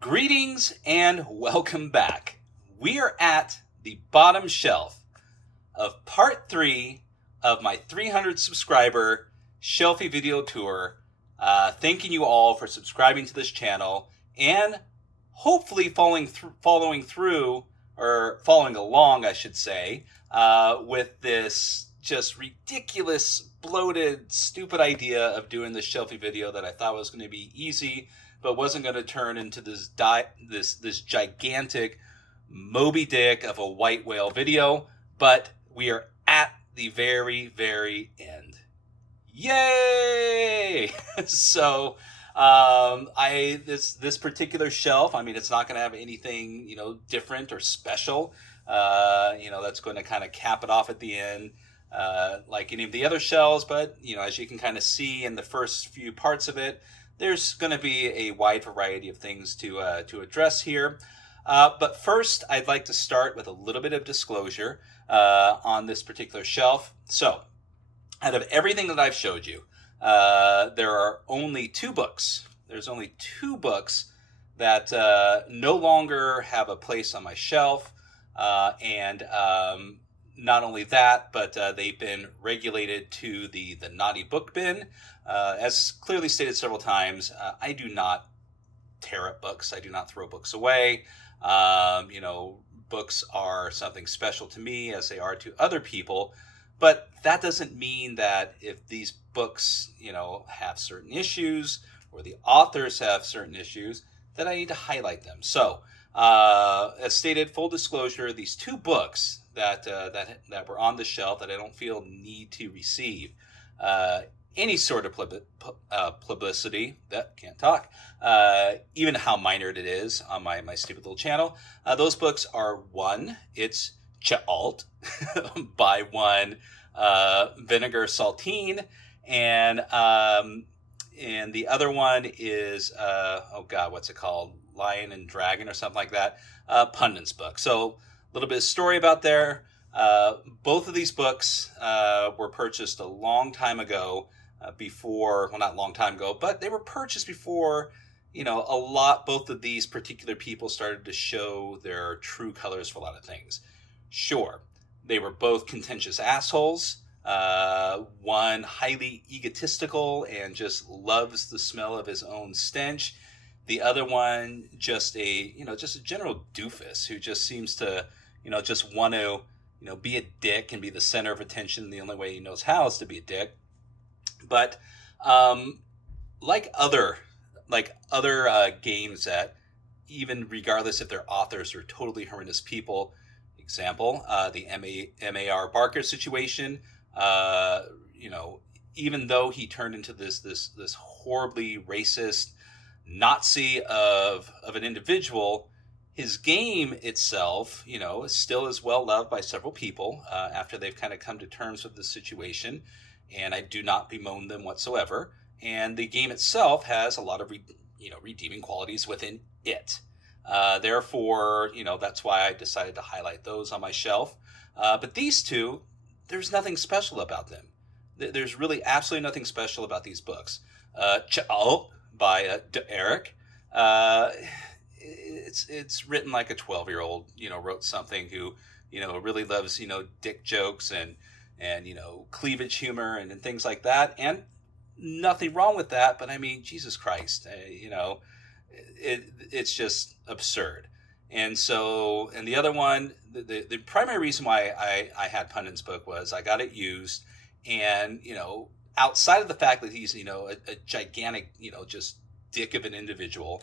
Greetings and welcome back. We are at the bottom shelf of part 3 of my 300 subscriber Shelfie video tour. Thanking you all for subscribing to this channel and hopefully following along, I should say, with this just ridiculous, bloated, stupid idea of doing this Shelfie video that I thought was going to be easy, but wasn't going to turn into this gigantic Moby Dick of a white whale video. But we are at the very, very end. Yay! So, this particular shelf, I mean, it's not going to have anything, different or special, that's going to kind of cap it off at the end, like any of the other shelves. But, as you can kind of see in the first few parts of it, there's going to be a wide variety of things to address here. But first, I'd like to start with a little bit of disclosure on this particular shelf. So, out of everything that I've showed you, there are only 2 books. There's only 2 books that no longer have a place on my shelf. And not only that, but they've been regulated to the naughty book bin. As clearly stated several times, I do not tear up books. I do not throw books away. Books are something special to me as they are to other people. But that doesn't mean that if these books, have certain issues or the authors have certain issues, that I need to highlight them. So, as stated, full disclosure, these 2 books that were on the shelf that I don't feel need to receive any sort of publicity, even how minor it is on my stupid little channel. Those books are, one, it's Alt by one Vinegar Saltine, and the other one is what's it called? Lion and Dragon or something like that. Pundit's book. So a little bit of story about there. Both of these books were purchased a long time ago. Not long time ago, but they were purchased before, both of these particular people started to show their true colors for a lot of things. Sure, they were both contentious assholes. One highly egotistical and just loves the smell of his own stench. The other one just a general doofus who just seems to, just want to, be a dick and be the center of attention. The only way he knows how is to be a dick. But like other games that, even regardless if their authors are totally horrendous people, example, the M.A.R. Barker situation, even though he turned into this horribly racist Nazi of an individual, his game itself, still is well loved by several people after they've kind of come to terms with the situation. And I do not bemoan them whatsoever. And the game itself has a lot of redeeming qualities within it. Therefore, that's why I decided to highlight those on my shelf. But these 2, there's nothing special about them. There's really absolutely nothing special about these books. By Eric. It's written like a 12-year-old, wrote something who, really loves, dick jokes and cleavage humor and things like that. And nothing wrong with that. But I mean, Jesus Christ, it's just absurd. And so, and the other one, the primary reason why I had Pundit's book was I got it used. And, outside of the fact that he's, a gigantic, just dick of an individual,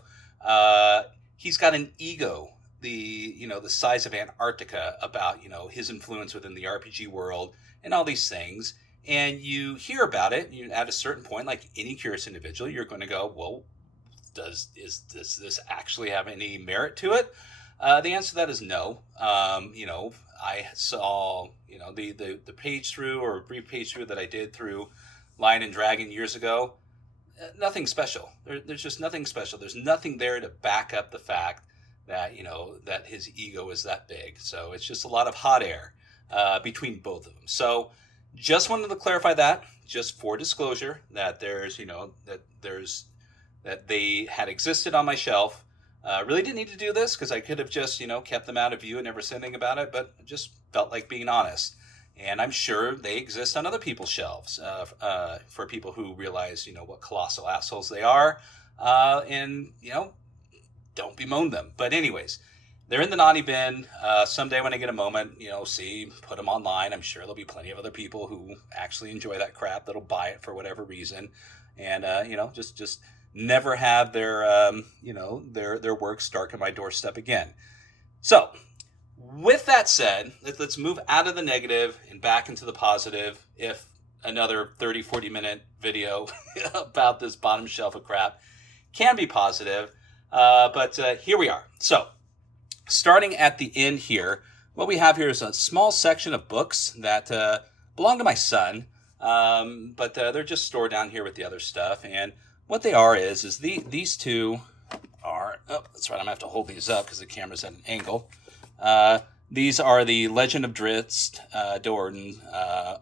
he's got an ego, the size of Antarctica, about, his influence within the RPG world and all these things. And you hear about it, and at a certain point, like any curious individual, you're going to go, well, does this actually have any merit to it? The answer to that is no. I saw, the page through, or a brief page through that I did through Lion and Dragon years ago. Nothing special. There's just nothing special. There's nothing there to back up the fact that, that his ego is that big. So it's just a lot of hot air between both of them. So just wanted to clarify that, just for disclosure, that there's, that they had existed on my shelf. Really didn't need to do this because I could have just, kept them out of view and never said anything about it, but just felt like being honest. And I'm sure they exist on other people's shelves for people who realize, what colossal assholes they are. And, don't bemoan them. But anyways, they're in the naughty bin. Someday when I get a moment, put them online. I'm sure there'll be plenty of other people who actually enjoy that crap that'll buy it for whatever reason. And, just never have their works darken my doorstep again. So, with that said, let's move out of the negative and back into the positive. If another 30, 40-minute video about this bottom shelf of crap can be positive. But here we are. So, starting at the end here, what we have here is a small section of books that belong to my son, but they're just stored down here with the other stuff. And what they are is these two are... Oh, that's right, I'm going to have to hold these up because the camera's at an angle. These are the Legend of Drizzt Do'Urden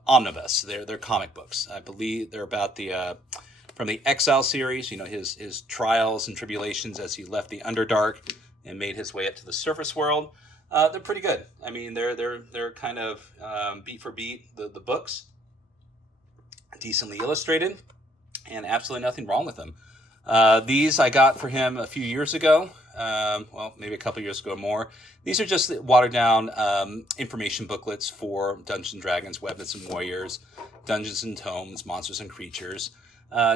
omnibus. They're comic books. I believe they're about the... from the Exile series, his trials and tribulations as he left the Underdark and made his way up to the surface world. They're pretty good. I mean, they're kind of beat for beat the books, decently illustrated, and absolutely nothing wrong with them. These I got for him a few years ago. Maybe a couple years ago or more. These are just watered down information booklets for Dungeons and Dragons, Weapons and Warriors, Dungeons and Tomes, Monsters and Creatures.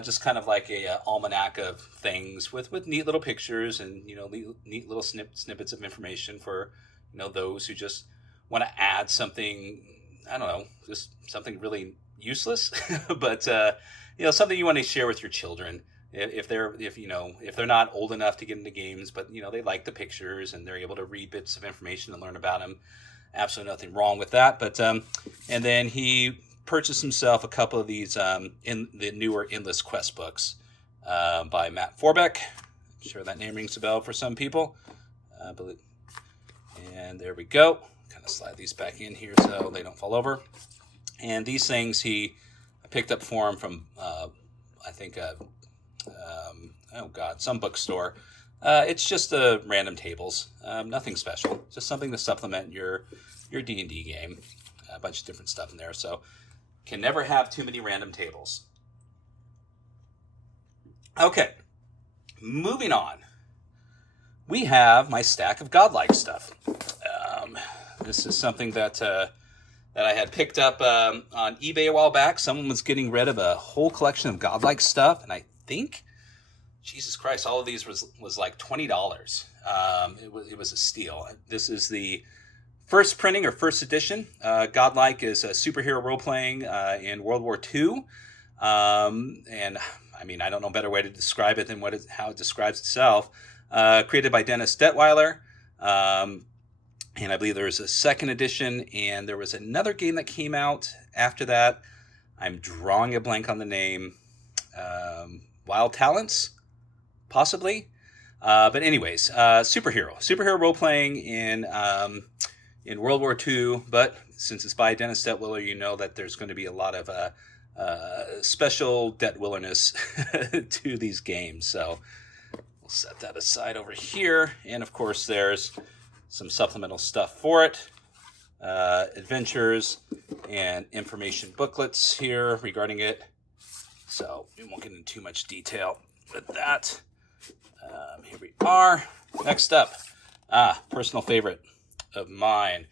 Just kind of like a almanac of things with neat little pictures and neat little snippets of information for those who just want to add something. I don't know, just something really useless, but something you want to share with your children if they're not old enough to get into games, but they like the pictures and they're able to read bits of information and learn about them. Absolutely nothing wrong with that. But and then he purchased himself a couple of these in the newer Endless Quest books by Matt Forbeck. I'm sure that name rings a bell for some people. And there we go. Kind of slide these back in here so they don't fall over. And these things he picked up for him from I think some bookstore. It's just random tables, nothing special, just something to supplement your D&D game. A bunch of different stuff in there, so can never have too many random tables. Okay, moving on. We have my stack of Godlike stuff. This is something that I had picked up on eBay a while back. Someone was getting rid of a whole collection of Godlike stuff, and I think, Jesus Christ, all of these was like $20. It was a steal. This is the first printing or first edition. Godlike is a superhero role-playing in World War II. And I mean, I don't know a better way to describe it than how it describes itself. Created by Dennis Detweiler. And I believe there was a second edition, and there was another game that came out after that. I'm drawing a blank on the name. Wild Talents, possibly. But anyways, superhero role-playing in World War II. But since it's by Dennis Detweiler, you know that there's going to be a lot of special Detweilerness to these games. So we'll set that aside over here. And of course, there's some supplemental stuff for it. Adventures and information booklets here regarding it. So we won't get into too much detail with that. Here we are. Next up, personal favorite of mine.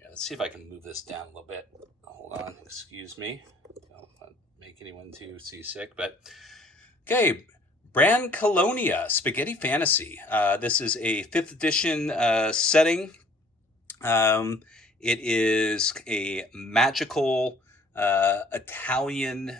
Yeah, let's see if I can move this down a little bit. Hold on, excuse me. Don't want to make anyone too seasick, but okay. Brancalonia, Spaghetti Fantasy. This is a 5th edition setting. It is a magical Italian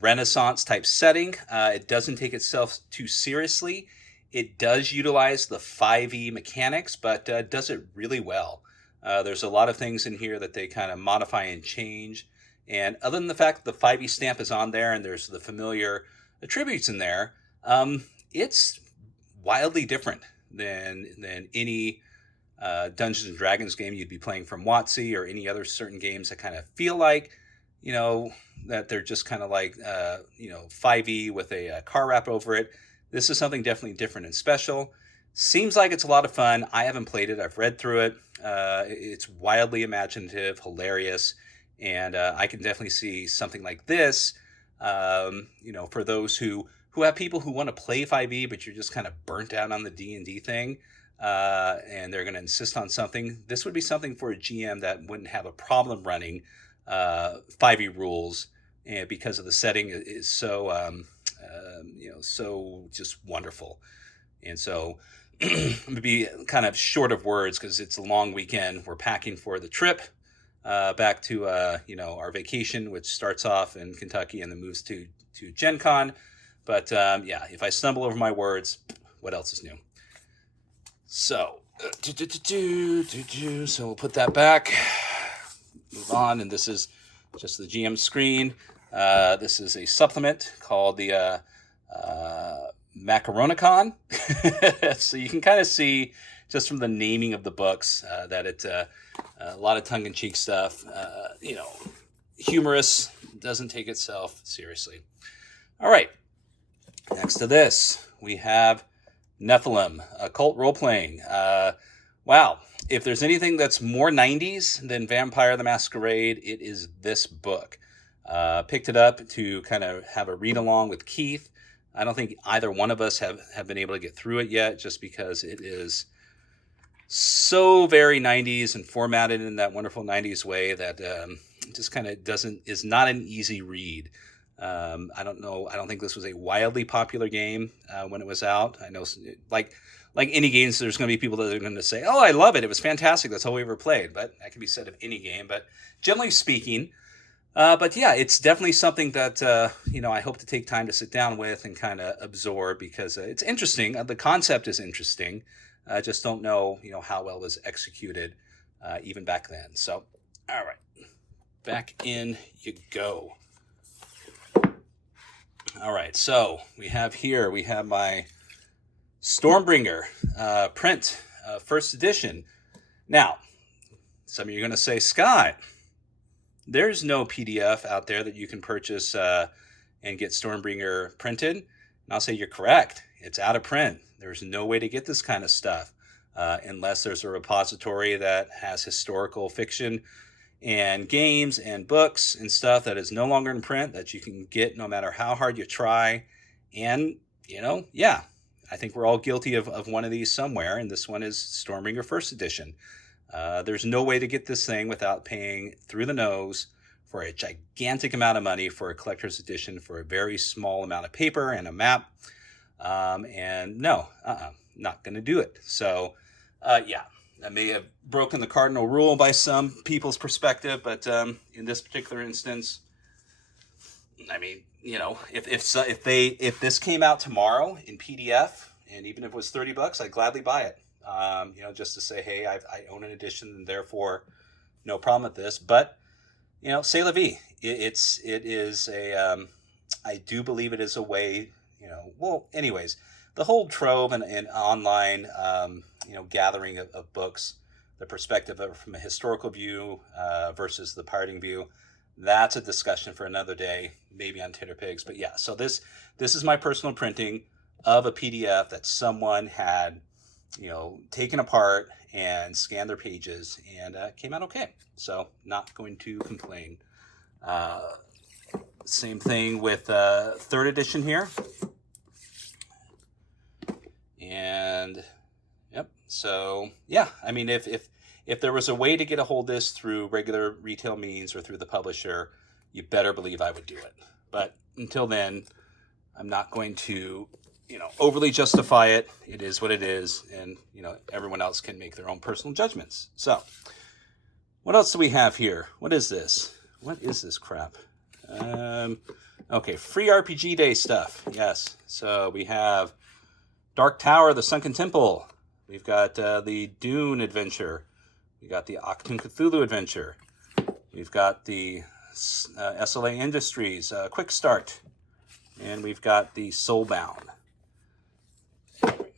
Renaissance type setting. It doesn't take itself too seriously. It does utilize the 5e mechanics, but does it really well. There's a lot of things in here that they kind of modify and change. And other than the fact that the 5e stamp is on there and there's the familiar attributes in there, it's wildly different than any Dungeons and Dragons game you'd be playing from WotC or any other certain games that kind of feel like, that they're just kind of like, 5e with a car wrap over it. This is something definitely different and special. Seems like it's a lot of fun. I haven't played it. I've read through it. It's wildly imaginative, hilarious, and I can definitely see something like this. For those who have people who want to play 5e, but you're just kind of burnt out on the D&D thing, and they're going to insist on something. This would be something for a GM that wouldn't have a problem running 5e rules, and because of the setting is so so just wonderful. And so I'm going to be kind of short of words because it's a long weekend. We're packing for the trip back to our vacation, which starts off in Kentucky and then moves to Gen Con. But if I stumble over my words, what else is new? So, so we'll put that back, move on, and this is just the GM screen. This is a supplement called the Macaronicon. So you can kind of see just from the naming of the books that it's a lot of tongue-in-cheek stuff, humorous, doesn't take itself seriously. All right, next to this, we have Nephilim, occult role-playing. Wow, if there's anything that's more 90s than Vampire the Masquerade, it is this book. Picked it up to kind of have a read-along with Keith. I don't think either one of us have been able to get through it yet, just because it is so very 90s and formatted in that wonderful 90s way that just kind of is not an easy read. I don't think this was a wildly popular game when it was out. I know, like any games, there's going to be people that are going to say, "Oh, I love it. It was fantastic. That's all we ever played." But that can be said of any game. But generally speaking, it's definitely something that I hope to take time to sit down with and kind of absorb, because it's interesting. The concept is interesting. I just don't know, how well it was executed even back then. So, all right, back in you go. All right, so we have my Stormbringer print, first edition. Now, some of you are going to say, Scott, there's no PDF out there that you can purchase and get Stormbringer printed. And I'll say you're correct. It's out of print. There's no way to get this kind of stuff unless there's a repository that has historical fiction and games and books and stuff that is no longer in print that you can get no matter how hard you try. And, I think we're all guilty of one of these somewhere, and this one is Stormbringer First Edition. There's no way to get this thing without paying through the nose for a gigantic amount of money for a collector's edition for a very small amount of paper and a map. Not going to do it. So, I may have broken the cardinal rule by some people's perspective, but in this particular instance, I mean, if this came out tomorrow in PDF, and even if it was $30, I'd gladly buy it. Just to say, hey, I own an edition, and therefore, no problem with this. But c'est la vie. It is a. I do believe it is a way. Anyways, the whole trove and online, gathering of books, the perspective from a historical view versus the pirating view, that's a discussion for another day, maybe on Titterpigs. But yeah, so this is my personal printing of a PDF that someone had, taken apart and scanned their pages, and came out okay. So not going to complain. Same thing with third edition here. And yep. So yeah, I mean, if there was a way to get a hold of this through regular retail means or through the publisher, you better believe I would do it. But until then, I'm not going to, overly justify it. It is what it is, and everyone else can make their own personal judgments. So, what else do we have here? What is this? What is this crap? Okay, free RPG Day stuff. Yes. So we have Dark Tower, the Sunken Temple. We've got the Dune adventure. We got the Achtung Cthulhu adventure. We've got the SLA Industries Quick Start. And we've got the Soulbound.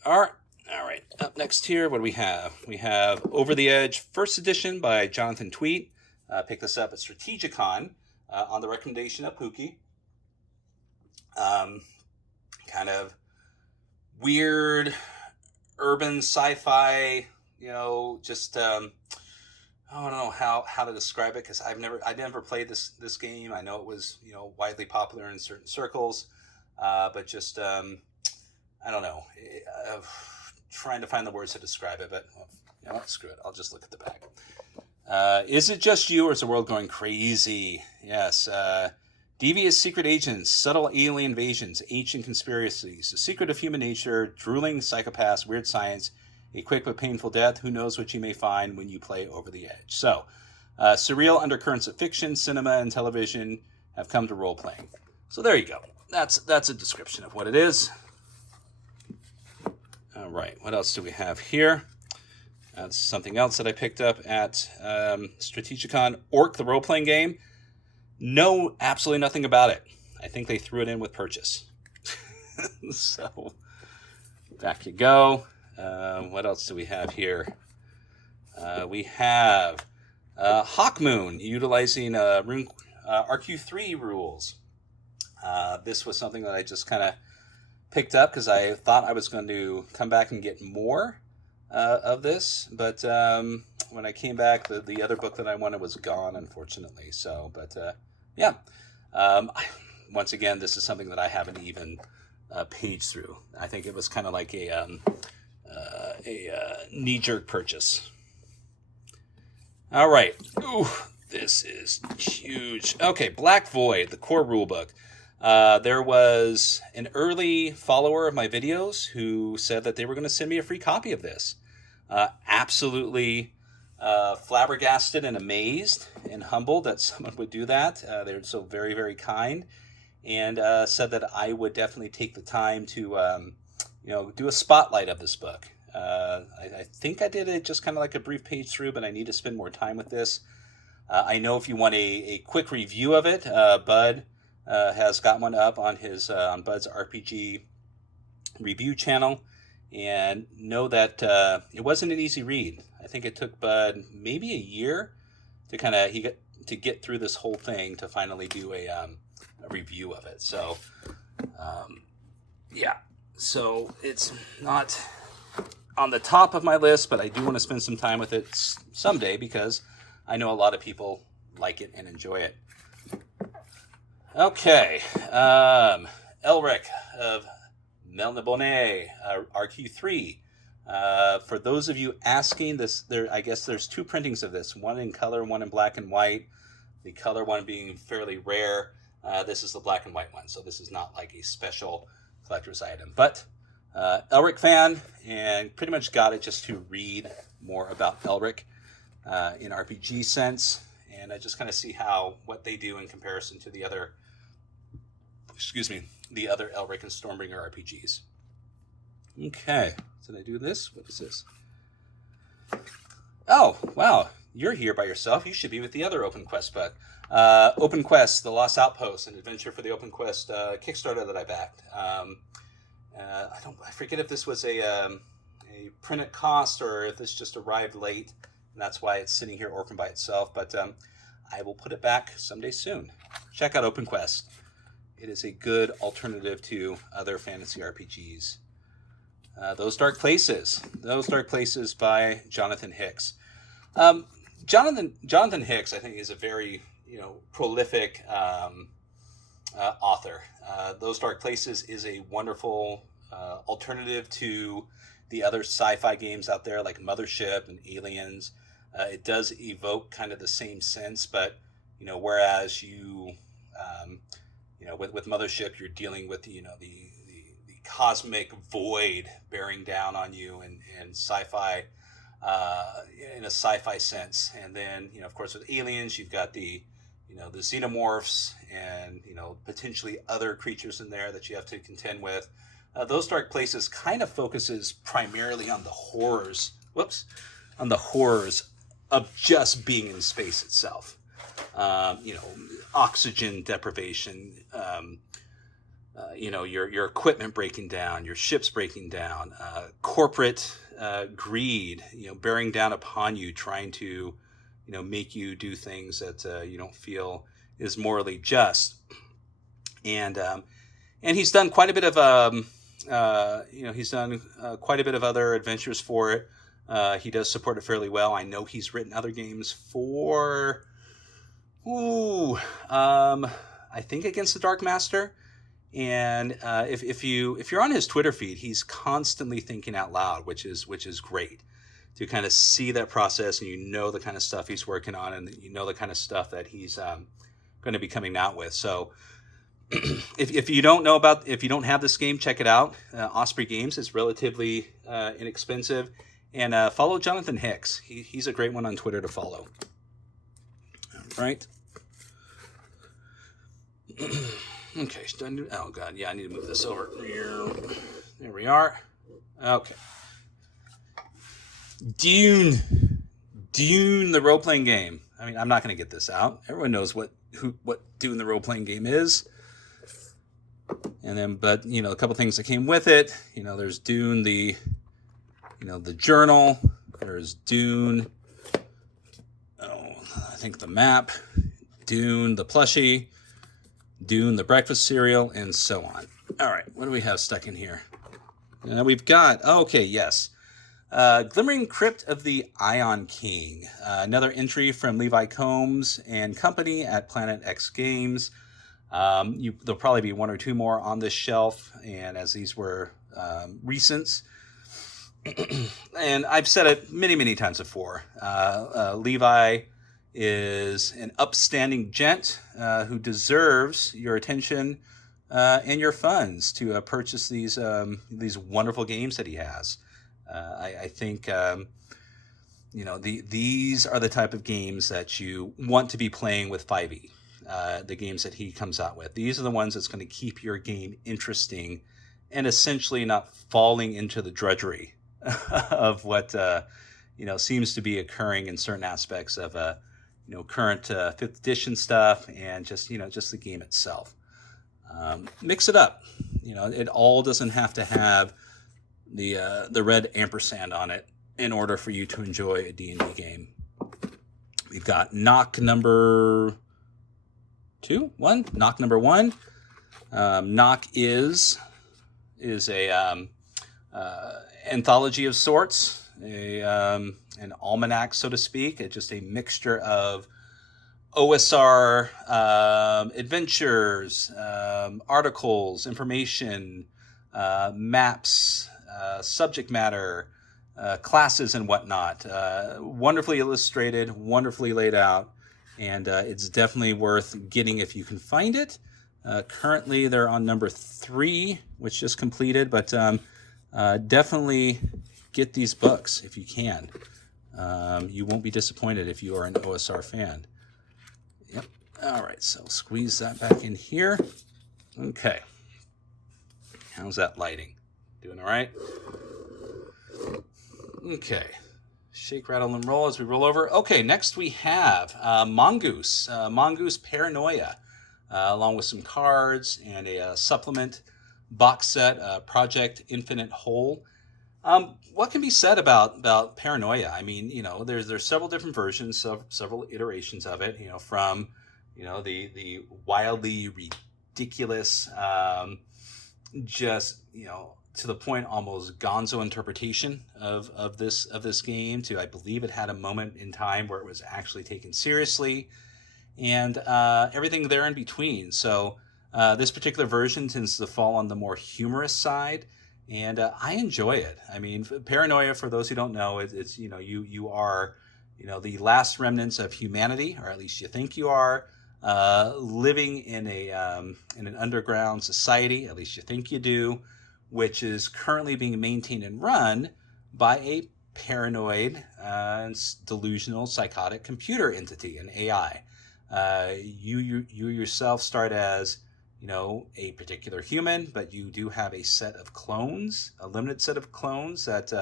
All right. Up next here, what do we have? We have Over the Edge First Edition by Jonathan Tweet. Picked this up at Strategicon on the recommendation of Pookie. Kind of weird urban sci-fi, just I don't know how to describe it, because I never played this game. I know it was widely popular in certain circles, but just I don't know. Trying to find the words to describe it, but screw it. I'll just look at the back. Is it just you, or is the world going crazy? Yes. Devious secret agents, subtle alien invasions, ancient conspiracies, the secret of human nature, drooling psychopaths, weird science, a quick but painful death. Who knows what you may find when you play Over the Edge? So, surreal undercurrents of fiction, cinema, and television have come to role-playing. So there you go. That's a description of what it is. All right, what else do we have here? That's something else that I picked up at Strategicon. Orc, the role-playing game. Know absolutely nothing about it. I think they threw it in with purchase. So, back you go. What else do we have here? We have Hawkmoon, utilizing RQ3 rules. This was something that I just kind of picked up because I thought I was going to come back and get more of this, but when I came back, the other book that I wanted was gone, unfortunately. So, but yeah. Once again, this is something that I haven't even paged through. I think it was kind of like a knee-jerk purchase. All right. Ooh, this is huge. Okay, Black Void, the core rulebook. There was an early follower of my videos who said that they were going to send me a free copy of this. Absolutely flabbergasted and amazed and humbled that someone would do that. They were so very, very kind, and said that I would definitely take the time to do a spotlight of this book. I think I did it just kind of like a brief page through, but I need to spend more time with this. I know if you want a quick review of it, Bud has got one up on his on Bud's RPG review channel, and know that it wasn't an easy read. I think it took Bud maybe a year to get through this whole thing to finally do a review of it. So yeah, so it's not on the top of my list, but I do want to spend some time with it someday because I know a lot of people like it and enjoy it. Okay, Elric of Melnibone, RQ3. For those of you asking, I guess there's two printings of this, one in color, one in black and white. The color one being fairly rare. This is the black and white one, so this is not like a special collector's item. But Elric fan, and pretty much got it just to read more about Elric in RPG sense, and I just kind of see what they do in comparison to the other Elric and Stormbringer RPGs. Okay, did I do this? What is this? Oh, wow, you're here by yourself. You should be with the other Open Quest book. Open Quest, The Lost Outpost, an adventure for the Open Quest Kickstarter that I backed. I forget if this was a print at cost or if this just arrived late, and that's why it's sitting here orphaned by itself. But I will put it back someday soon. Check out Open Quest. It is a good alternative to other fantasy RPGs. Those Dark Places by Jonathan Hicks. Jonathan Hicks, I think, is a very prolific author. Those Dark Places is a wonderful alternative to the other sci-fi games out there like Mothership and Aliens. It does evoke kind of the same sense, but whereas with Mothership you're dealing with the cosmic void bearing down on you and sci-fi in a sci-fi sense, and then of course with Aliens you've got the xenomorphs and potentially other creatures in there that you have to contend with. Those Dark Places kind of focuses primarily on the horrors of just being in space itself. Oxygen deprivation, your equipment breaking down, your ships breaking down, corporate greed, bearing down upon you, trying to, make you do things that you don't feel is morally just. And he's done quite a bit of he's done quite a bit of other adventures for it. He does support it fairly well. I know he's written other games for, I think Against the Dark Master. And if you're on his Twitter feed, he's constantly thinking out loud, which is great to kind of see that process, and the kind of stuff he's working on, and the kind of stuff that he's going to be coming out with. So if you don't have this game, check it out. Osprey Games is relatively inexpensive, and follow Jonathan Hicks. He's a great one on Twitter to follow. All right. Okay. Oh god, yeah, I need to move this over. There we are. Okay. Dune, the role-playing game. I mean, I'm not going to get this out. Everyone knows what Dune the role-playing game is. And then, but a couple things that came with it. There's Dune the journal. There's Dune. I think the map. Dune the plushie. Dune the breakfast cereal, and so on. All right, what do we have stuck in here? We've got Glimmering Crypt of the Ion King. Another entry from Levi Combs and company at Planet X Games. There'll probably be one or two more on this shelf, and as these were recents, and I've said it many, many times before, Levi is an upstanding gent who deserves your attention and your funds to purchase these wonderful games that he has. I think these are the type of games that you want to be playing with 5e. The games that he comes out with. These are the ones that's going to keep your game interesting and essentially not falling into the drudgery of what seems to be occurring in certain aspects of current 5th edition stuff, and just the game itself. Mix it up. It all doesn't have to have the red ampersand on it in order for you to enjoy a D&D game. We've got Knock number 1. Knock is a anthology of sorts, an almanac, so to speak. It's just a mixture of OSR adventures, articles, information, maps, subject matter, classes, and whatnot. Wonderfully illustrated, wonderfully laid out, and it's definitely worth getting if you can find it. Currently, they're on number 3, which just completed, but definitely get these books if you can. You won't be disappointed if you are an OSR fan. Yep. All right, so squeeze that back in here. Okay. How's that lighting? Doing all right? Okay. Shake, rattle, and roll as we roll over. Okay, next we have Mongoose Paranoia, along with some cards and a supplement box set, Project Infinite Whole. What can be said about Paranoia? I mean, there's several different versions, several iterations of it. From the wildly ridiculous, just to the point almost gonzo interpretation of this game, to I believe it had a moment in time where it was actually taken seriously, and everything there in between. So this particular version tends to fall on the more humorous side. And I enjoy it. I mean, Paranoia, for those who don't know, it's you are the last remnants of humanity, or at least you think you are, living in an underground society. At least you think you do, which is currently being maintained and run by a paranoid, delusional, psychotic computer entity, an AI. You yourself start as a particular human, but you do have a set of clones, a limited set of clones that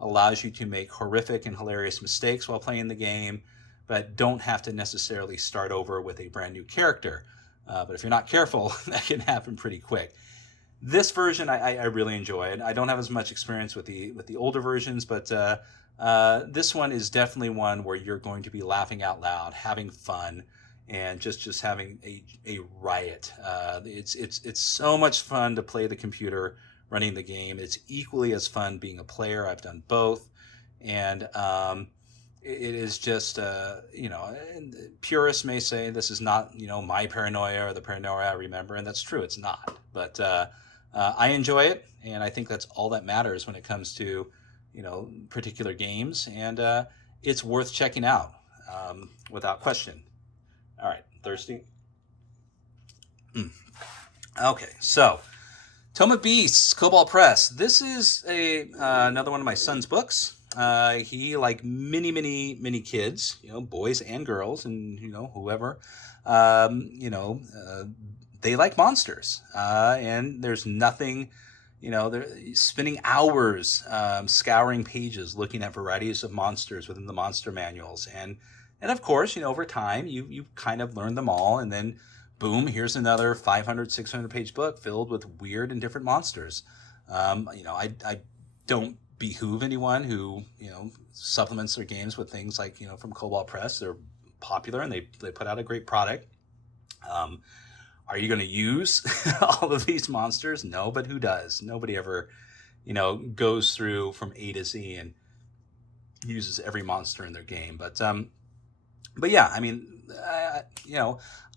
allows you to make horrific and hilarious mistakes while playing the game, but don't have to necessarily start over with a brand new character. But if you're not careful, that can happen pretty quick. This version I really enjoy, and I don't have as much experience with the older versions, but this one is definitely one where you're going to be laughing out loud, having fun, and just having a riot. It's so much fun to play the computer running the game. It's equally as fun being a player. I've done both. And it is just, purists may say this is not, my paranoia or the paranoia I remember, and that's true, it's not. But I enjoy it, and I think that's all that matters when it comes to, particular games, and it's worth checking out without question. All right, thirsty? Okay, so Tome of Beasts, Cobalt Press. This is another one of my son's books. He, like many kids, boys and girls, and whoever, they like monsters, and there's nothing, they're spending hours scouring pages looking at varieties of monsters within the monster manuals, and of course, over time you kind of learn them all, and then boom, here's another 500, 600 page book filled with weird and different monsters. I don't behoove anyone who supplements their games with things like from Cobalt Press. They're popular and they put out a great product. Are you going to use all of these monsters? No, but who does? Nobody ever goes through from A to Z and uses every monster in their game. But yeah, I mean,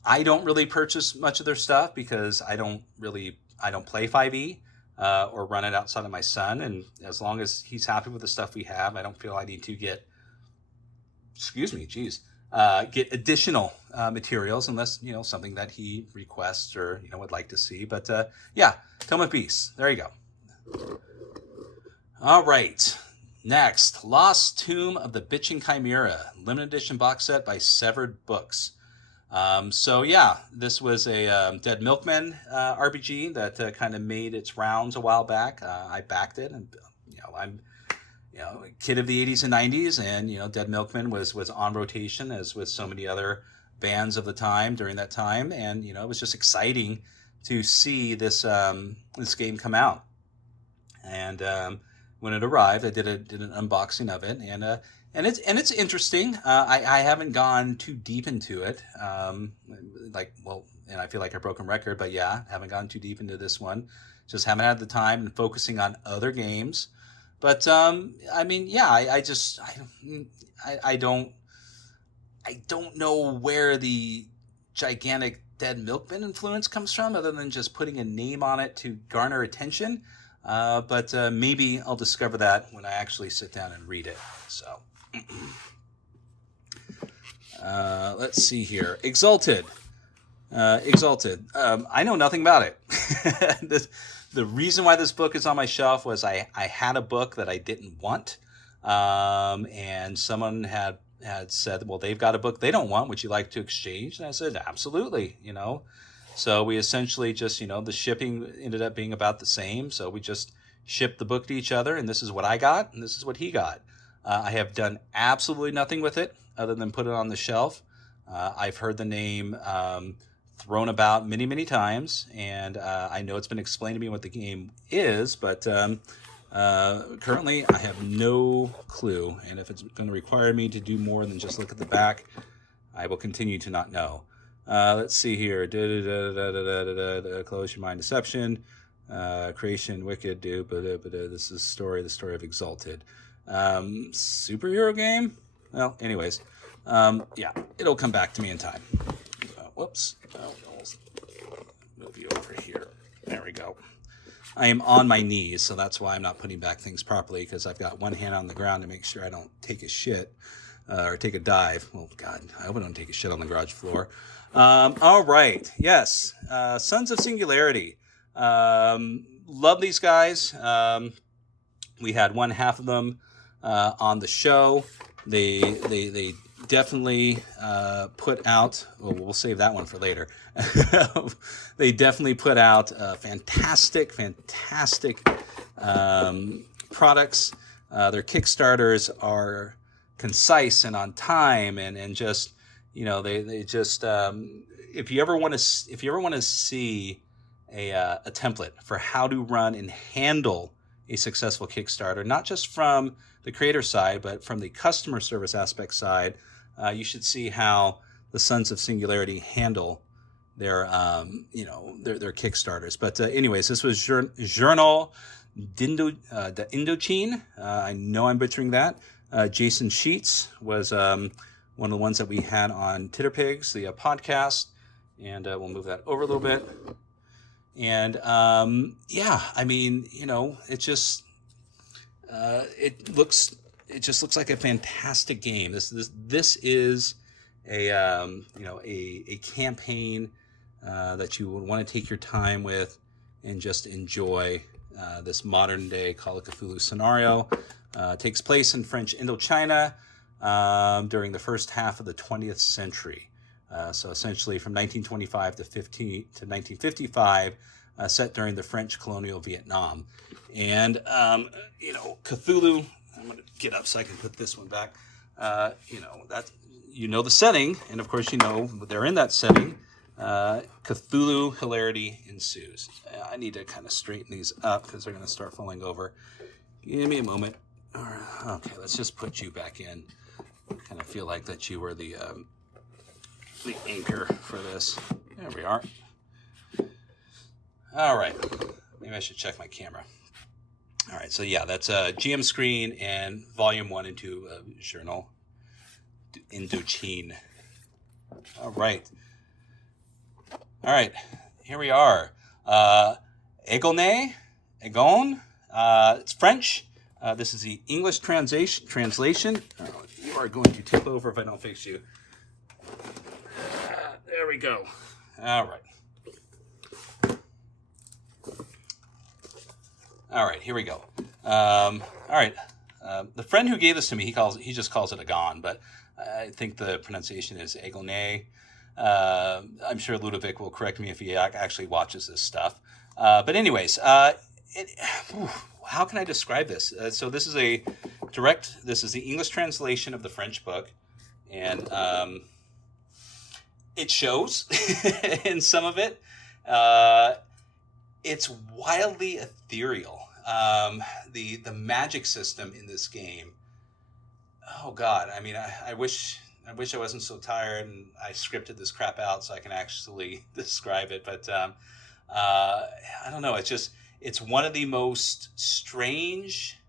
I don't really purchase much of their stuff because I don't play 5e. Or run it outside of my son, and as long as he's happy with the stuff we have, I don't feel I need to get additional materials unless something that he requests or would like to see. But yeah, Tome of Beasts. There you go. All right, next, Lost Tomb of the Bitchin Chimera, limited edition box set by Severed Books. So yeah, this was a Dead Milkman RPG that kind of made its rounds a while back. I backed it, and I'm a kid of the 80s and 90s, and Dead Milkman was on rotation as with so many other bands of the time during that time, and it was just exciting to see this game come out. And when it arrived, I did an unboxing of it, and it's interesting. I haven't gone too deep into it, and I feel like a broken record, but yeah, haven't gone too deep into this one. Just haven't had the time and focusing on other games. But I mean, yeah, I don't know where the gigantic Dead Milkman influence comes from, other than just putting a name on it to garner attention. But maybe I'll discover that when I actually sit down and read it. So. Let's see here. Exalted. I know nothing about it. The reason why this book is on my shelf was I had a book that I didn't want, and someone had said, well, they've got a book they don't want. Would you like to exchange? And I said, absolutely. So we essentially just the shipping ended up being about the same. So we just shipped the book to each other, and this is what I got, and this is what he got. I have done absolutely nothing with it other than put it on the shelf. I've heard the name thrown about many times, and I know it's been explained to me what the game is, but currently I have no clue. And if it's going to require me to do more than just look at the back, I will continue to not know. Let's see here. Close your mind. Deception. Creation. Wicked. This is the story of Exalted. Superhero game? Well, anyways, yeah, it'll come back to me in time. Whoops. I'll move you over here. There we go. I am on my knees, so that's why I'm not putting back things properly, because I've got one hand on the ground to make sure I don't take a shit or take a dive. Oh, God, I hope I don't take a shit on the garage floor. All right. Yes. Sons of Singularity. Love these guys. We had one half of them on the show. They definitely put out, well, we'll save that one for later. They definitely put out fantastic products. Their Kickstarters are concise and on time, and just, they just, if you ever want to see a template for how to run and handle a successful Kickstarter, not just from the creator side, but from the customer service aspect side, you should see how the Sons of Singularity handle their Kickstarters. But anyways, this was Journal de Indochine. I know I'm butchering that. Jason Sheets was one of the ones that we had on Titterpigs, the podcast, and we'll move that over a little bit. And I mean, it just looks like a fantastic game. This is a campaign that you would want to take your time with and just enjoy. This modern day Call of Cthulhu scenario takes place in French Indochina during the first half of the 20th century. So essentially from 1925 to 1955, set during the French colonial Vietnam. And, Cthulhu, I'm going to get up so I can put this one back. The setting, and of course, they're in that setting. Cthulhu hilarity ensues. I need to kind of straighten these up because they're going to start falling over. Give me a moment. Okay, let's just put you back in. Kind of feel like that you were the anchor for this. There we are. All right. Maybe I should check my camera. All right, so yeah, that's a GM screen and volume 1 and 2 of Journal Indochine. All right, here we are. Agone. It's French. This is the English translation. You are going to tip over if I don't fix you. There we go. All right, here we go. The friend who gave this to me, he just calls it Agone, but I think the pronunciation is Agone. I'm sure Ludovic will correct me if he actually watches this stuff. But anyways, how can I describe this? So this is the English translation of the French book, and it shows in some of it. It's wildly ethereal. The magic system in this game. Oh God! I mean, I wish I wasn't so tired and I scripted this crap out so I can actually describe it. But I don't know. It's one of the most strange,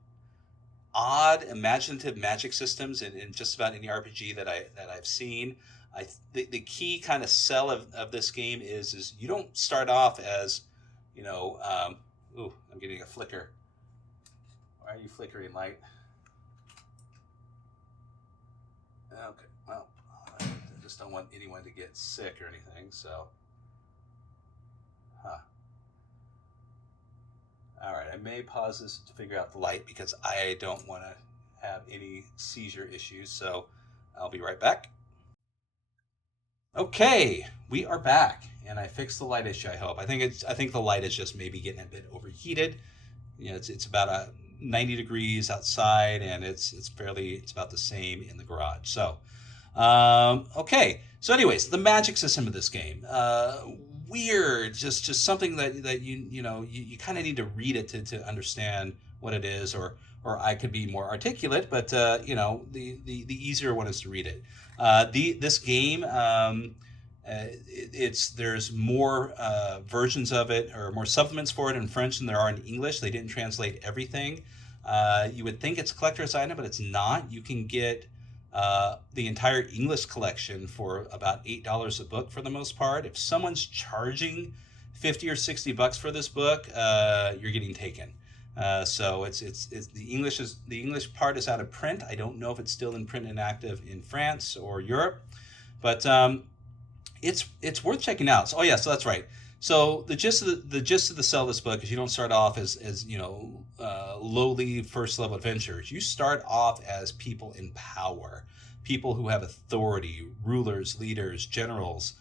odd, imaginative magic systems in just about any RPG that I've seen. The key kind of sell of this game is you don't start off as I'm getting a flicker. Why are you flickering, light? Okay, well, I just don't want anyone to get sick or anything, so. All right, I may pause this to figure out the light because I don't want to have any seizure issues, so I'll be right back. Okay, we are back, and I fixed the light issue. I hope. I think the light is just maybe getting a bit overheated. It's about 90 degrees outside, and it's about the same in the garage. So, okay. So, anyways, the magic system of this game, weird. Just something that you kind of need to read it to understand what it is, or I could be more articulate, but the easier one is to read it. This game, there's more versions of it, or more supplements for it in French than there are in English. They didn't translate everything. You would think it's a collector's item, but it's not. You can get the entire English collection for about $8 a book for the most part. If someone's charging $50 or $60 for this book, you're getting taken. So it's the English part is out of print. I don't know if it's still in print and active in France or Europe, but it's worth checking out. So that's right. So the gist of the sell of this book is you don't start off as lowly first level adventurers. You start off as people in power, people who have authority, rulers, leaders, generals,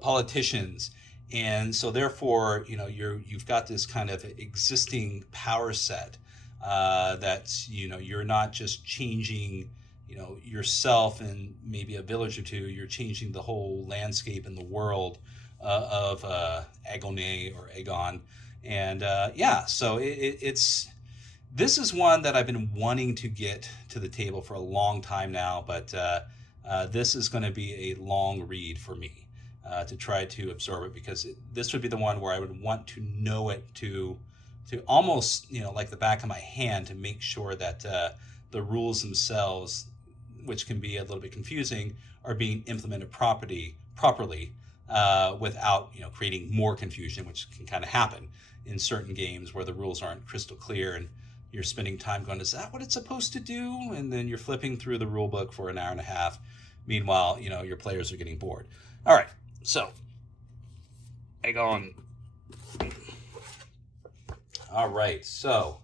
politicians. And so therefore, you've got this kind of existing power set that, you're not just changing, yourself and maybe a village or two. You're changing the whole landscape in the world of Agone or Agone. And so this is one that I've been wanting to get to the table for a long time now, but this is going to be a long read for me. to try to absorb it, because this would be the one where I would want to know it to almost, like the back of my hand, to make sure that the rules themselves, which can be a little bit confusing, are being implemented properly without creating more confusion, which can kind of happen in certain games where the rules aren't crystal clear and you're spending time going, is that what it's supposed to do? And then you're flipping through the rule book for an hour and a half. Meanwhile, your players are getting bored. All right, so Agone. All right, so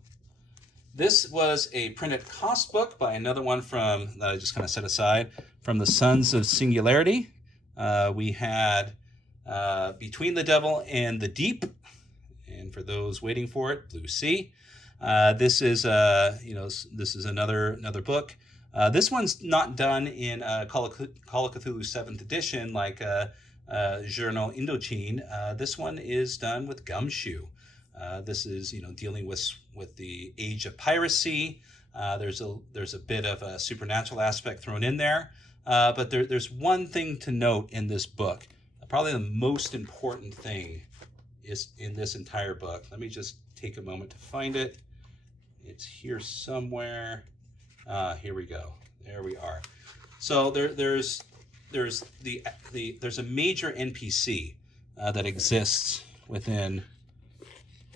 this was a printed cost book by another one that I just kind of set aside, from the Sons of Singularity. We had Between the Devil and the Deep, and for those waiting for it, Blue Sea. This is another book. This one's not done in Call of Cthulhu 7th edition like Journal Indochine. This one is done with Gumshoe. This is dealing with the age of piracy. There's a bit of a supernatural aspect thrown in there, but there's one thing to note in this book. Probably the most important thing is in this entire book. Let me just take a moment to find it. It's here somewhere. Here we go. There we are. So there's a major NPC that exists within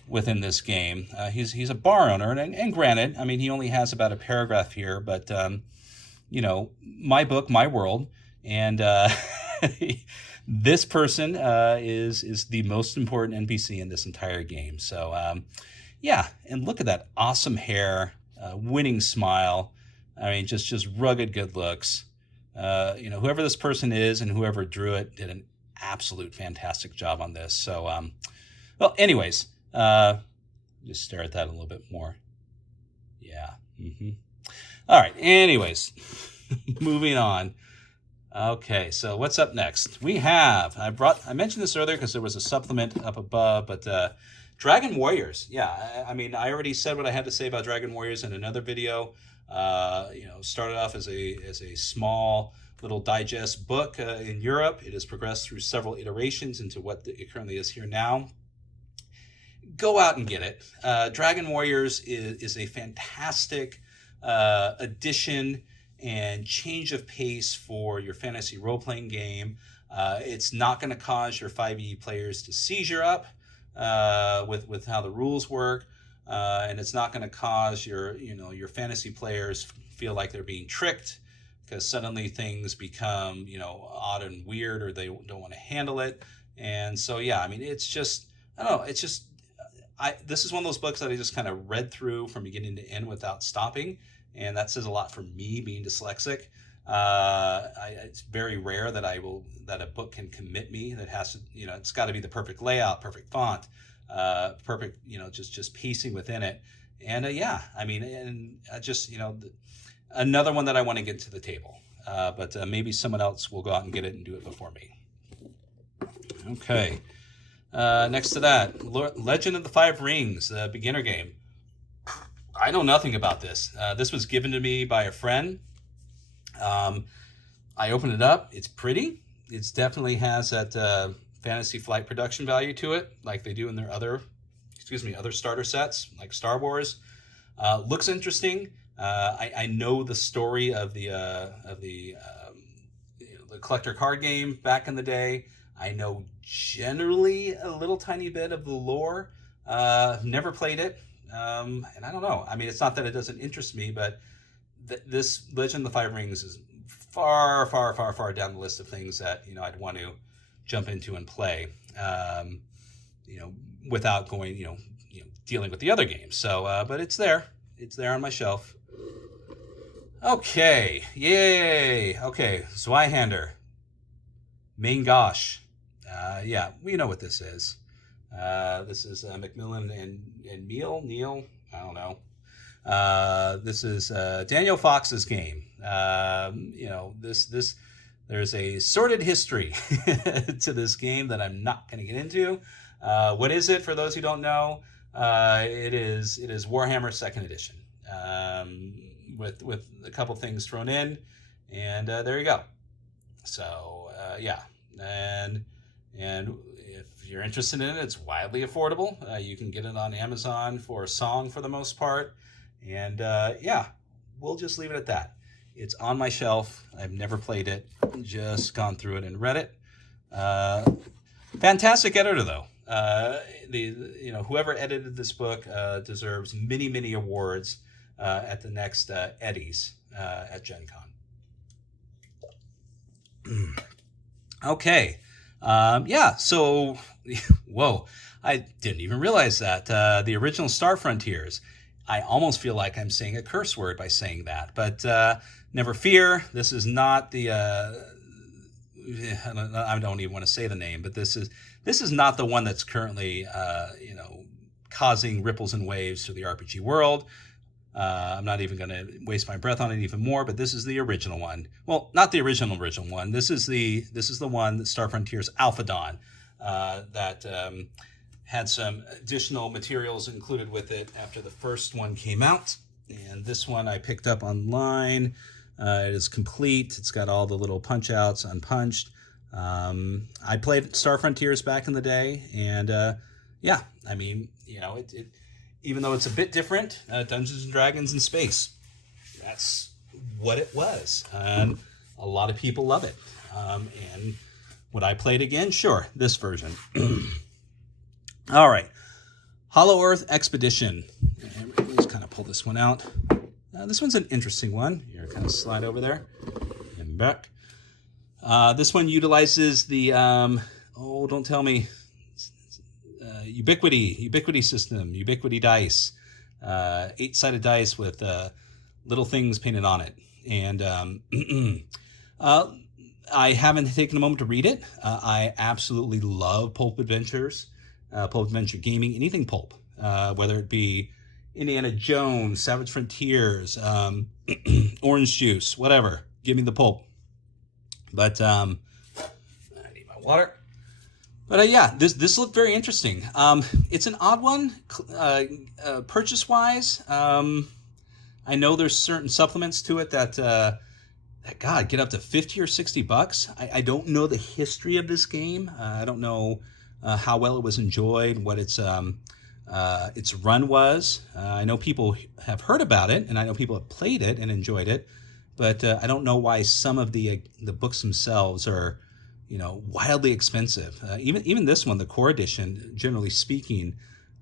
this game. He's a bar owner, and granted, I mean, he only has about a paragraph here, but my book, my world, and this person is the most important NPC in this entire game. So yeah, and look at that awesome hair, winning smile. I mean, just rugged good looks. Whoever this person is and whoever drew it did an absolute fantastic job on this. So, well, anyways, just stare at that a little bit more. Yeah. Mm-hmm. All right. Anyways, moving on. Okay, so what's up next? We have, I mentioned this earlier because there was a supplement up above, but Dragon Warriors. Yeah, I mean, I already said what I had to say about Dragon Warriors in another video. Started off as a small little digest book in Europe. It has progressed through several iterations into what it currently is here now. Go out and get it. Dragon Warriors is a fantastic addition and change of pace for your fantasy role-playing game. It's not going to cause your 5e players to seizure up with how the rules work, and it's not going to cause your fantasy players feel like they're being tricked because suddenly things become odd and weird, or they don't want to handle it. And so yeah, I mean, it's just, I don't know, it's just, this is one of those books that I just kind of read through from beginning to end without stopping. And that says a lot for me, being dyslexic. It's very rare that a book can commit me. That has to, it's got to be the perfect layout, perfect font, perfect, just pacing within it. And yeah, I mean, and just another one that I want to get to the table. But maybe someone else will go out and get it and do it before me. Okay. Next to that, Legend of the Five Rings, the beginner game. I know nothing about this. This was given to me by a friend. I opened it up. It's pretty. It definitely has that Fantasy Flight production value to it, like they do in their other starter sets, like Star Wars. Looks interesting. I know the story of the collector card game back in the day. I know generally a little tiny bit of the lore. Never played it. And I don't know. I mean, it's not that it doesn't interest me, but this Legend of the Five Rings is far, far, far, far down the list of things that I'd want to jump into and play. Without going, dealing with the other games. So, but it's there. It's there on my shelf. Okay, yay. Okay, Zweihander. Main gosh. Yeah, we know what this is. This is Macmillan and Neil. I don't know. This is Daniel Fox's game. There's a sordid history to this game that I'm not going to get into. What is it for those who don't know? It is Warhammer 2nd Edition with a couple things thrown in, and there you go. So yeah, and And if you're interested in it, it's widely affordable. You can get it on Amazon for a song for the most part. And yeah, we'll just leave it at that. It's on my shelf. I've never played it. Just gone through it and read it. Fantastic editor, though. Whoever edited this book deserves many, many awards at the next Eddies at Gen Con. Okay. So, whoa, I didn't even realize that. The original Star Frontiers, I almost feel like I'm saying a curse word by saying that, but never fear, this is not the, I don't even want to say the name, but this is not the one that's currently, causing ripples and waves through the RPG world. I'm not even going to waste my breath on it even more, but this is the original one. Well, not the original one. This is the one that Star Frontiers Alpha Dawn that had some additional materials included with it after the first one came out. And this one I picked up online. It is complete. It's got all the little punch outs unpunched. I played Star Frontiers back in the day, and it even though it's a bit different, Dungeons & Dragons in space. That's what it was. And a lot of people love it. And would I play it again? Sure, this version. All right. Hollow Earth Expedition. Let's kind of pull this one out. This one's an interesting one. Here, kind of slide over there and back. This one utilizes the, don't tell me, Ubiquity system, Ubiquity dice, 8-sided dice with little things painted on it. And I haven't taken a moment to read it. I absolutely love pulp adventures, pulp adventure gaming, anything pulp, whether it be Indiana Jones, Savage Frontiers, Orange Juice, whatever. Give me the pulp. But I need my water. But this looked very interesting. It's an odd one, purchase-wise. I know there's certain supplements to it that get up to $50 or $60. I don't know the history of this game. I don't know how well it was enjoyed, what its run was. I know people have heard about it, and I know people have played it and enjoyed it. But I don't know why some of the books themselves are, wildly expensive. Even this one, the core edition, generally speaking,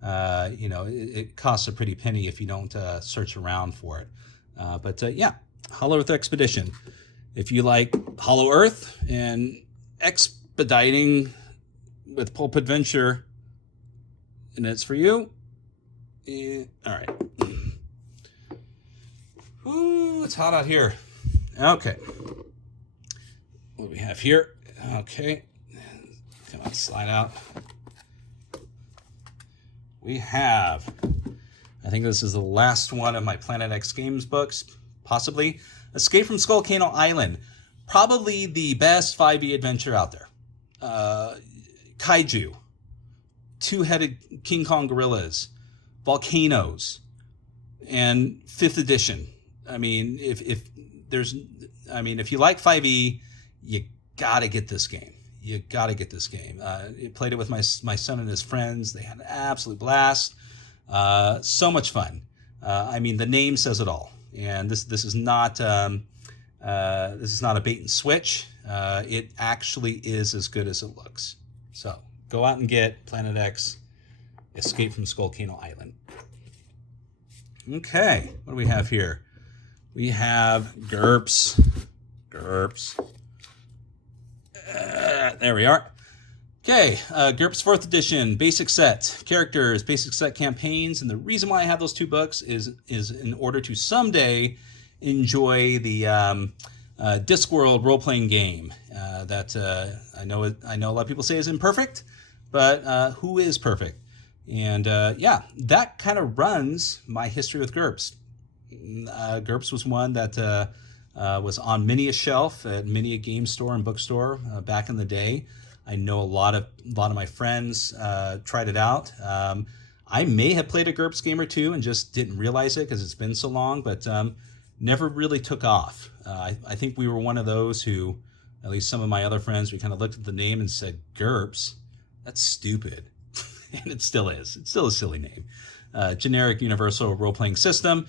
it costs a pretty penny if you don't search around for it. Hollow Earth Expedition. If you like Hollow Earth and expediting with pulp adventure, and it's for you. All right. Ooh, it's hot out here. Okay. What do we have here? Okay. Come on, slide out. We have, I think this is the last one of my Planet X Games books, possibly. Escape from Skullcano Island. Probably the best 5e adventure out there. Kaiju. Two-headed King Kong gorillas. Volcanoes. And 5th edition. I mean, if you like 5e, you gotta get this game. You gotta get this game. I played it with my son and his friends. They had an absolute blast. So much fun. The name says it all. And this is not a bait and switch. It actually is as good as it looks. So go out and get Planet X Escape from Skullcano Island. Okay, what do we have here? We have GURPS. There we are. Okay, GURPS 4th edition, basic set, characters, basic set campaigns, and the reason why I have those two books is in order to someday enjoy the Discworld role-playing game that I know a lot of people say is imperfect, but who is perfect? And that kind of runs my history with GURPS. GURPS was one that was on many a shelf at many a game store and bookstore back in the day. I know a lot of my friends tried it out. I may have played a GURPS game or two and just didn't realize it because it's been so long, but never really took off. I think we were one of those who at least some of my other friends, we kind of looked at the name and said, GURPS? That's stupid. And it still is. It's still a silly name. Generic Universal Role-Playing System.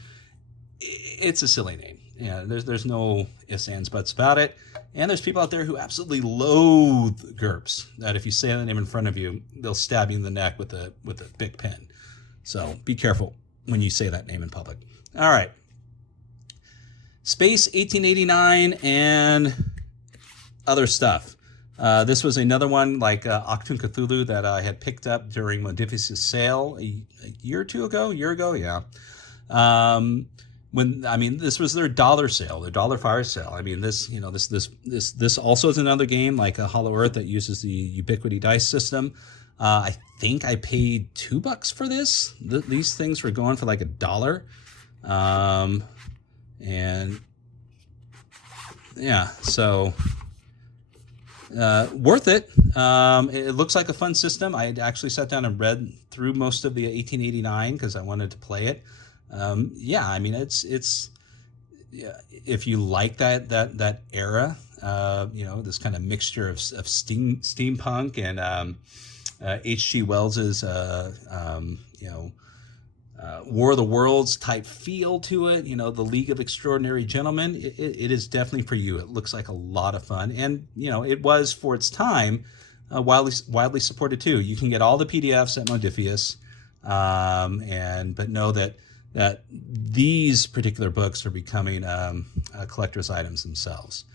It's a silly name. Yeah, there's no ifs, ands, buts about it. And there's people out there who absolutely loathe GURPS, that if you say the name in front of you, they'll stab you in the neck with a big pen. So be careful when you say that name in public. All right. Space 1889 and other stuff. This was another one like Achtung Cthulhu that I had picked up during Modificus' sale a year ago, yeah. This was their dollar sale, their dollar fire sale. I mean, this also is another game like a Hollow Earth that uses the Ubiquity dice system. I think I paid $2 for this. These things were going for like $1. And yeah, so worth it. It looks like a fun system. I actually sat down and read through most of the 1889 because I wanted to play it. Yeah, I mean, it's if you like that era, this kind of mixture of steampunk and H.G. Wells's War of the Worlds type feel to it, the League of Extraordinary Gentlemen, it is definitely for you. It looks like a lot of fun, and it was for its time widely supported too. You can get all the PDFs at Modifius, but know that these particular books are becoming collector's items themselves.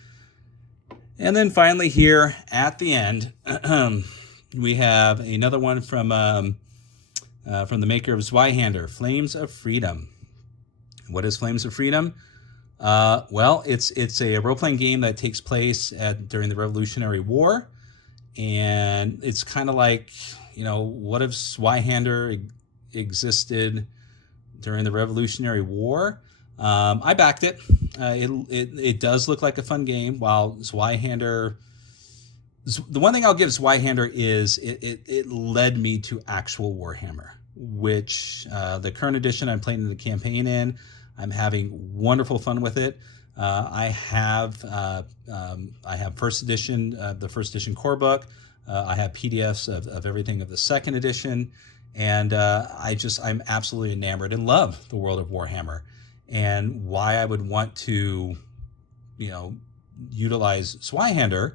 And then finally here at the end, we have another one from the maker of Zweihander, Flames of Freedom. What is Flames of Freedom? Well, it's a role-playing game that takes place during the Revolutionary War, and it's kind of like, what if Zweihander existed during the Revolutionary War? I backed it. It does look like a fun game. While Zweihander, the one thing I'll give Zweihander is it led me to actual Warhammer, which the current edition I'm playing in the campaign in, I'm having wonderful fun with it. I have first edition, the first edition core book. I have PDFs of everything of the second edition. And I'm absolutely enamored and love the world of Warhammer, and why I would want to, utilize Zweihander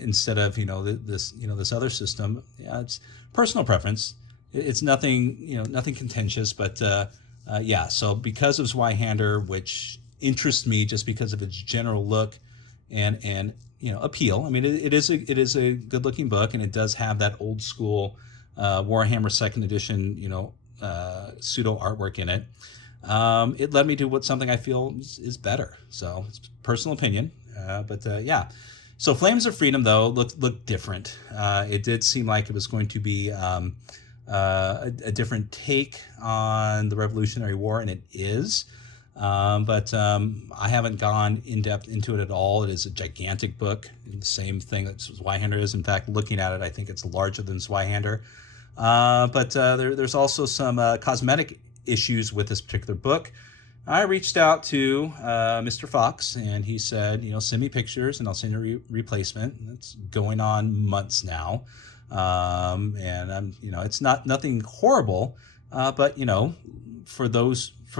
instead of this other system. Yeah, it's personal preference. It's nothing nothing contentious, but yeah. So because of Zweihander, which interests me just because of its general look and appeal. I mean, it is a good looking book, and it does have that old school Warhammer Second Edition, pseudo artwork in it. It led me to something I feel is better. So it's personal opinion, but yeah. So Flames of Freedom though looked different. It did seem like it was going to be a different take on the Revolutionary War, and it is. But I haven't gone in depth into it at all. It is a gigantic book, the same thing that Zweihander is. In fact, looking at it, I think it's larger than Zweihander. But there's also some cosmetic issues with this particular book. I reached out to Mr. Fox, and he said, send me pictures and I'll send you a replacement. It's going on months now. And I'm, it's nothing horrible, but for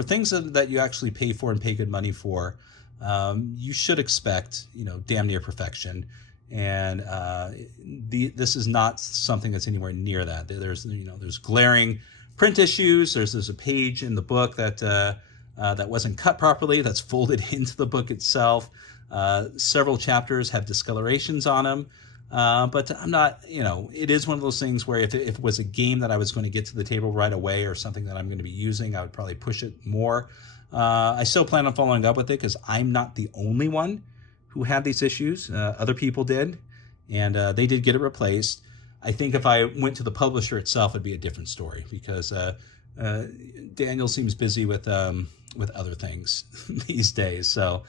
things that you actually pay for and pay good money for, you should expect, damn near perfection. And this is not something that's anywhere near that. There's glaring print issues. There's a page in the book that wasn't cut properly. That's folded into the book itself. Several chapters have discolorations on them. But I'm not, it is one of those things where if it was a game that I was going to get to the table right away or something that I'm going to be using, I would probably push it more. I still plan on following up with it because I'm not the only one who had these issues. Other people did, and they did get it replaced. I think if I went to the publisher itself, it'd be a different story because Daniel seems busy with other things these days. So,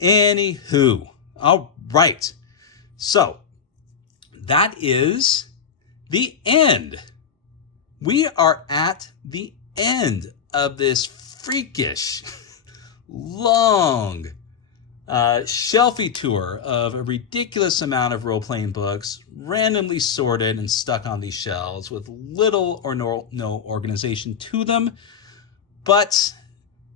anywho, all right. So, that is the end. We are at the end of this freakish, long, shelfie tour of a ridiculous amount of role-playing books randomly sorted and stuck on these shelves with little or no organization to them. But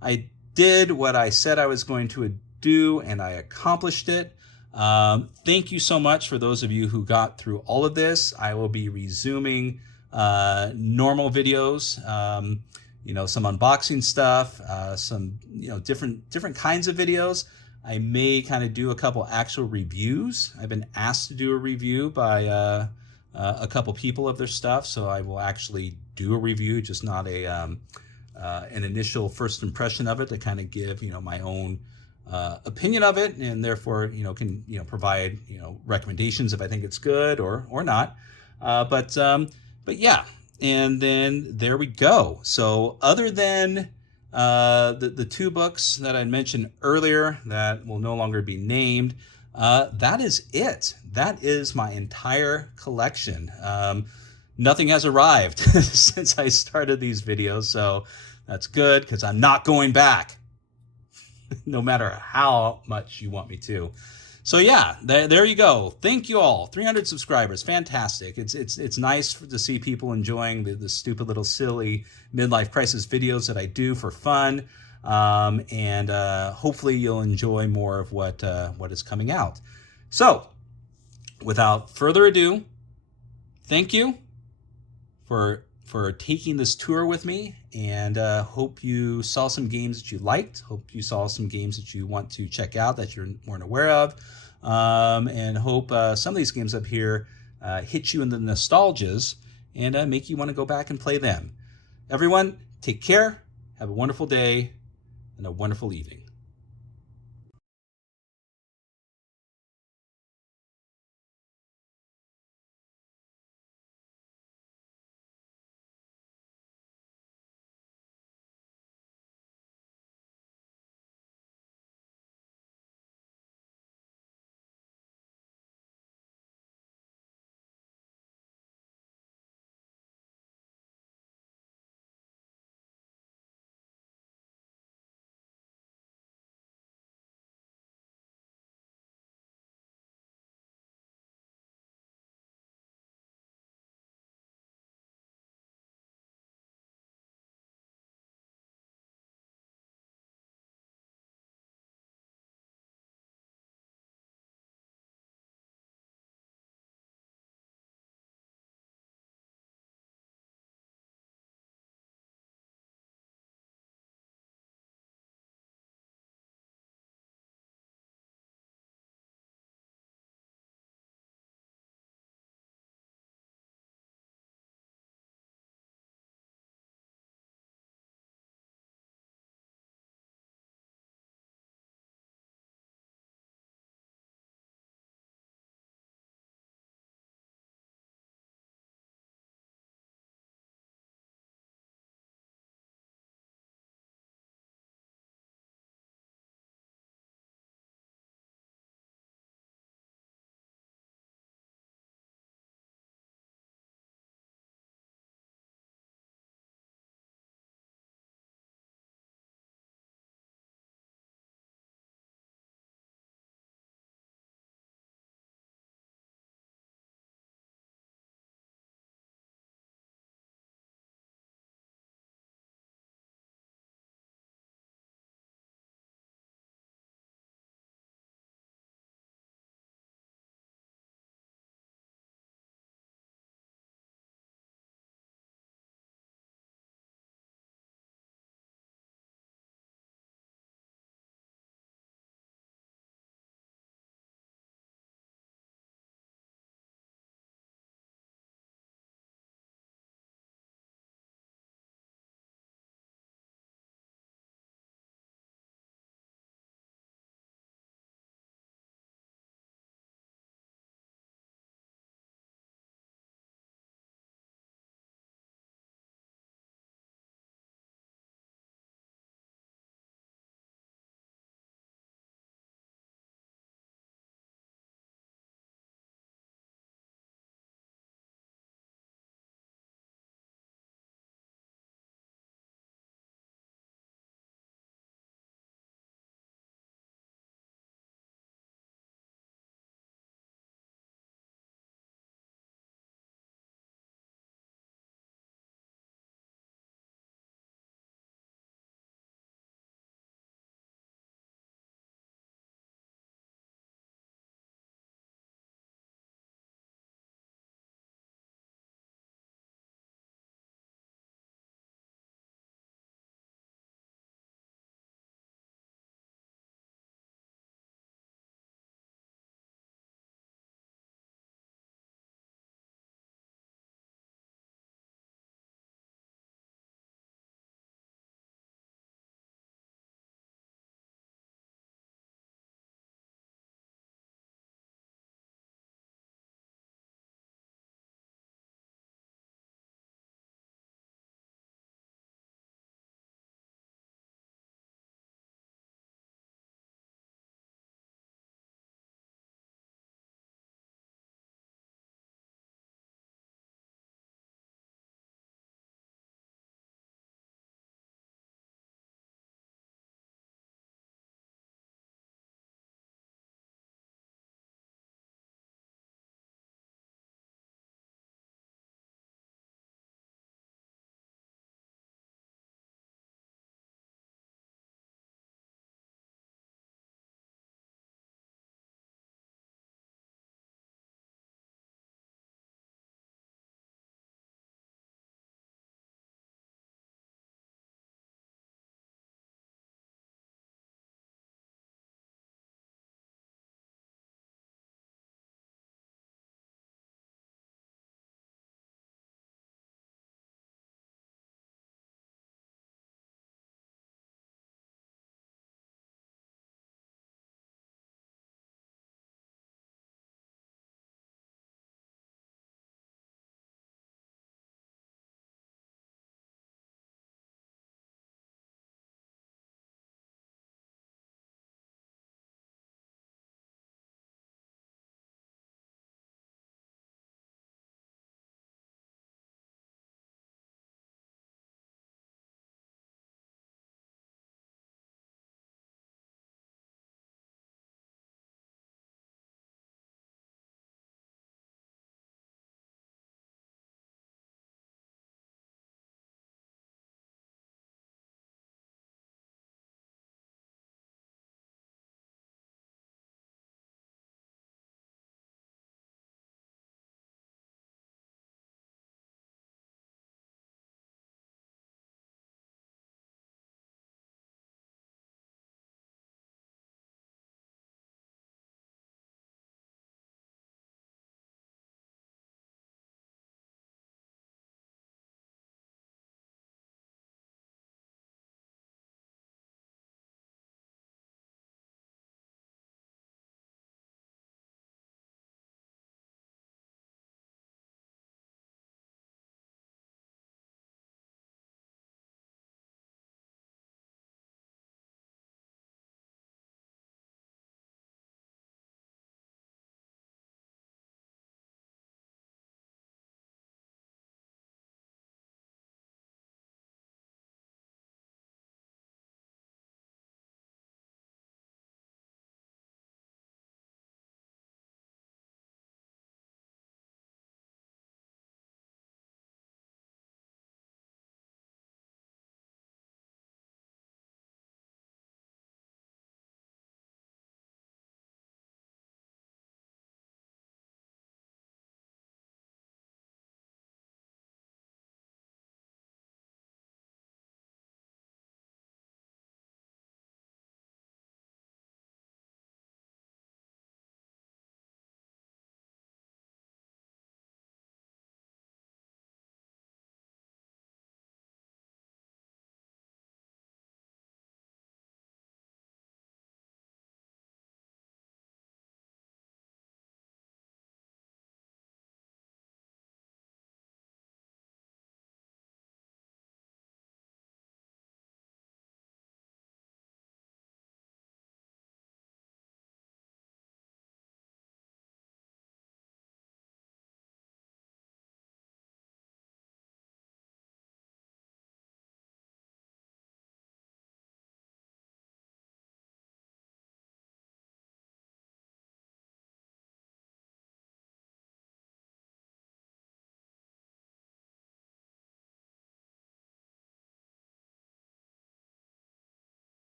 I did what I said I was going to do, and I accomplished it. Thank you so much for those of you who got through all of this. I will be resuming normal videos, some unboxing stuff, some different kinds of videos. I may kind of do a couple actual reviews. I've been asked to do a review by a couple people of their stuff, so I will actually do a review, just not an initial first impression of it, to kind of give my own opinion of it, and therefore can provide recommendations if I think it's good or not. But yeah, and then there we go. So other than the two books that I mentioned earlier that will no longer be named, that is it. That is my entire collection. Nothing has arrived since I started these videos, so that's good, because I'm not going back, no matter how much you want me to. So yeah, there you go. Thank you all. 300 subscribers, fantastic. It's nice to see people enjoying the stupid little silly midlife crisis videos that I do for fun, and hopefully you'll enjoy more of what is coming out. So, without further ado, thank you for taking this tour with me, and hope you saw some games that you liked. Hope you saw some games that you want to check out that you weren't aware of, and hope some of these games up here hit you in the nostalgias and make you want to go back and play them. Everyone, take care, have a wonderful day, and a wonderful evening.